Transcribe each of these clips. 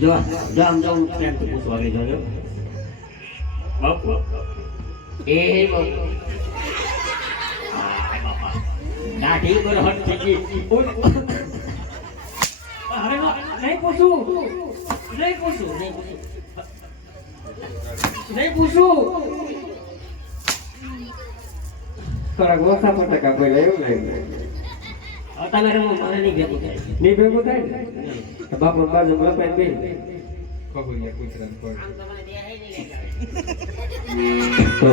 જો જો આમ જો પ્રેમથી પૂછવા આવી જોજો બાપુ એ બાપુ દાઢી પર હટ થઈ ગઈ અરે નહીં પૂછું. નહીં પૂછું. નહીં પૂછું. થોડાક ઓછા લાગ્યું હવે મને નહીં ભેગું થાય. નહીં ભેગું થાય બાપુ બાજુ લપાઈને બેસી તો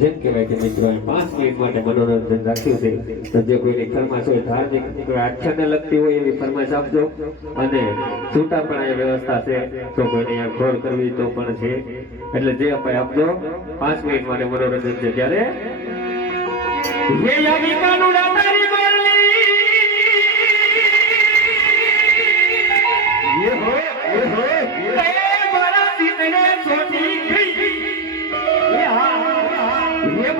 જેમ કહેવાય કે મિત્રો પાંચ મિનિટ માટે મનોરંજન રાખ્યું છે. તો જે કોઈની ફરમાશ હોય ધાર્મિક આખ્યાને લગતી હોય એવી ફરમાશ આપજો. અને છૂટા પણ અહીંયા વ્યવસ્થા છે. તો કોઈને અહીંયા ગોળ કરવી તો પણ છે. એટલે જે અપાય આપજો, પાંચ મિનિટ માટે મનોરંજન છે. ત્યારે